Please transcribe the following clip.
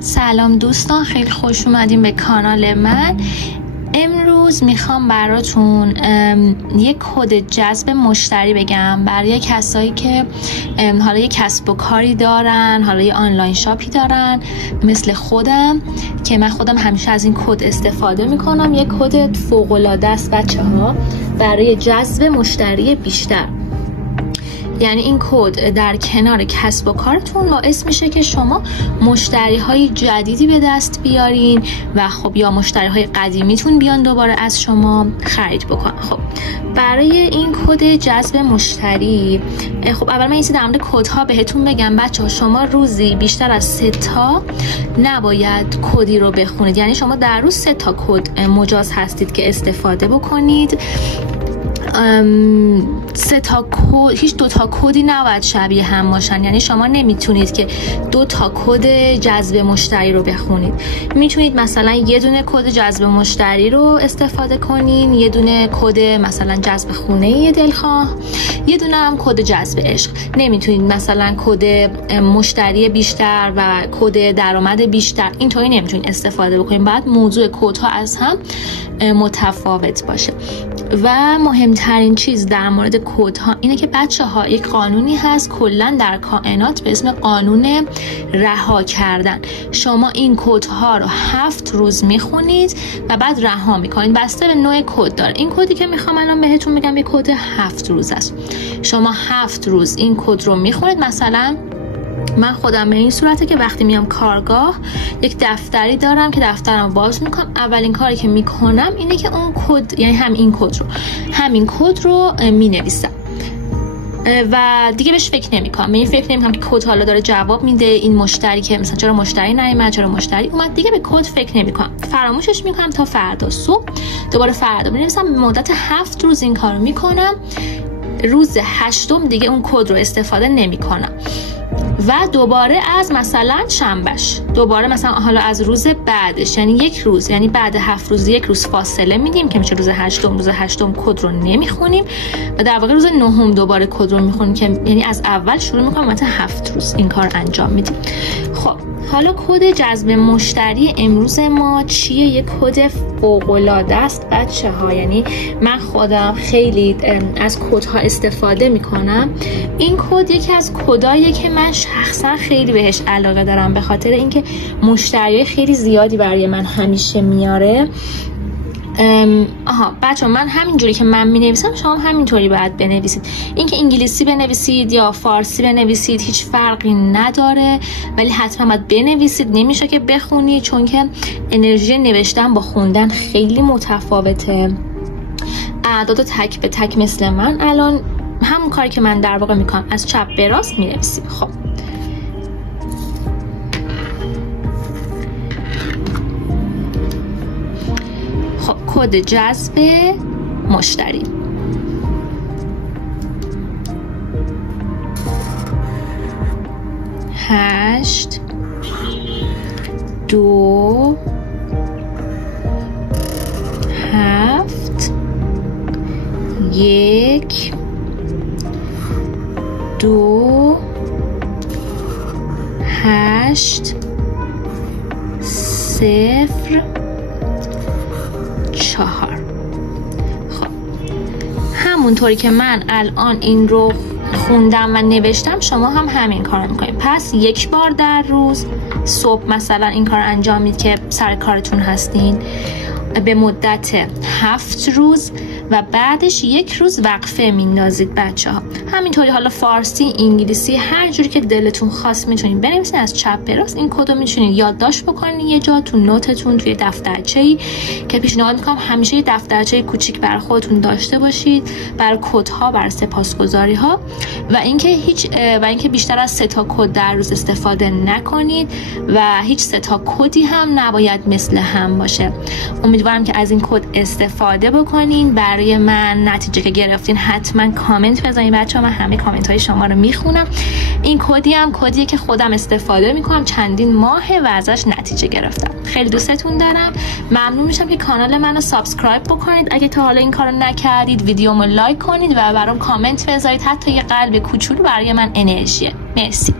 سلام دوستان، خیلی خوش اومدین به کانال من. امروز میخوام براتون یک کد جذب مشتری بگم برای کسایی که حالا یک کسب و کاری دارن، حالا یه آنلاین شاپی دارن مثل خودم که من خودم همیشه از این کد استفاده میکنم. یک کد فوق العاده است بچه‌ها برای جذب مشتری بیشتر. یعنی این کد در کنار کسب و کارتون باعث میشه که شما مشتری های جدیدی به دست بیارین و خب یا مشتری های قدیمیتون بیان دوباره از شما خرید بکنن. خب برای این کد جذب مشتری، خب اول من یه چیز در مورد کدها بهتون بگم بچه‌ها. شما روزی بیشتر از 3 تا نباید کدی رو بخونید، یعنی شما در روز 3 تا کد مجاز هستید که استفاده بکنید. 3 تا کد، هیچ 2 تا کدی نباید شبیه هم باشن. یعنی شما نمیتونید که 2 تا کد جذب مشتری رو بخونید. میتونید مثلا یه دونه کد جذب مشتری رو استفاده کنین، یه دونه کد مثلا جذب خونه دلخواه، یه دونه هم کد جذب عشق. نمیتونید مثلا کد مشتری بیشتر و کد درآمد بیشتر اینطوری نمیتونید استفاده بکنید. باید موضوع کدها از هم متفاوت باشه. و مهمترین چیز در مورد کدها اینه که بچه‌ها یک قانونی هست کلا در کائنات به اسم قانون رها کردن. شما این کدها رو 7 روز میخونید و بعد رها میکنید، بسته به نوع کد داره. این کدی که میخوام الان بهتون میگم یک کد 7 روز است. شما 7 روز این کد رو میخونید. مثلا من خودم به این صورته که وقتی میام کارگاه یک دفتری دارم که دفترم باز میکنم. اولین کاری که میکنم اینه که اون کد، یعنی همین کد رو مینویسم و دیگه بهش فکر نمیکنم. به این فکر نمیکنم که کد حالا داره جواب میده، این مشتری که مثلا چرا مشتری نیومد، چرا مشتری اومد. دیگه به کد فکر نمیکنم، فراموشش میکنم تا فردا صبح. دوباره فردا مینویسم. مدت 7 روز این کارو میکنم. روز 8م دیگه اون کد رو استفاده نمیکنم و دوباره از مثلا شنبهش، دوباره مثلا حالا از روز بعدش، یعنی یک روز، یعنی بعد 7 روز یک روز فاصله میدیم که میشه روز 8م. روز 8م کد رو نمیخونیم و در واقع روز 9م دوباره کد رو میخونیم که یعنی از اول شروع میکنیم مثلا 7 روز این کار انجام میدیم. خب حالا کد جذب مشتری امروز ما چیه؟ یک کد فوق العاده است بچه‌ها. یعنی من خودم خیلی از کدها استفاده میکنم. این کد یکی از کداییه که من شخصا خیلی بهش علاقه دارم، به خاطر اینکه مشتریای خیلی زیادی برای من همیشه میاره. بچه‌ها من همینجوری که من می‌نویسم شما همینطوری باید بنویسید. اینکه انگلیسی بنویسید یا فارسی بنویسید هیچ فرقی نداره، ولی حتما باید بنویسید. نمیشه که بخونید، چون که انرژی نوشتن با خوندن خیلی متفاوته. اعداد تک به تک مثل من الان همون کاری که من در واقع میکنم، از چپ به راست می‌نویسید. خب کد جذب مشتری 8 2 7 1 2 8 0 4. خب همونطوری که من الان این رو خوندم و نوشتم شما هم همین کار رو میکنید. پس 1 بار در روز صبح مثلا این کار انجام میدید که سر کارتون هستین به مدت 7 روز و بعدش 1 روز وقفه میندازید بچه‌ها. همینطوری حالا فارسی، انگلیسی، هر جوری که دلتون خواست میتونید بنویسید از چپ به راست. این کدو میتونید یادداشت بکنید یه جا تو نوتتون، توی دفترچه‌ای که پیشنهاد میکنم همیشه یه دفترچه کوچیک برای خودتون داشته باشید برای کدها، برای سپاسگزاری‌ها. و اینکه بیشتر از 3 تا کد در روز استفاده نکنید و هیچ 3 تا کدی هم نباید مثل هم باشه. امیدوارم که از این کد استفاده بکنین. برای من نتیجه که گرفتین حتما کامنت بذارین بچه‌ها، من همه کامنت های شما رو میخونم. این کدی هم کدیه که خودم استفاده میکنم، چندین ماهه و ازش نتیجه گرفتم. خیلی دوستتون دارم. ممنون میشم که کانال منو سابسکرایب بکنید اگه تا حالا این کارو نکردید، ویدیومو لایک کنید و برام کامنت بذارید، حتی یه قلب کوچولو برای من انرژیه. مرسی.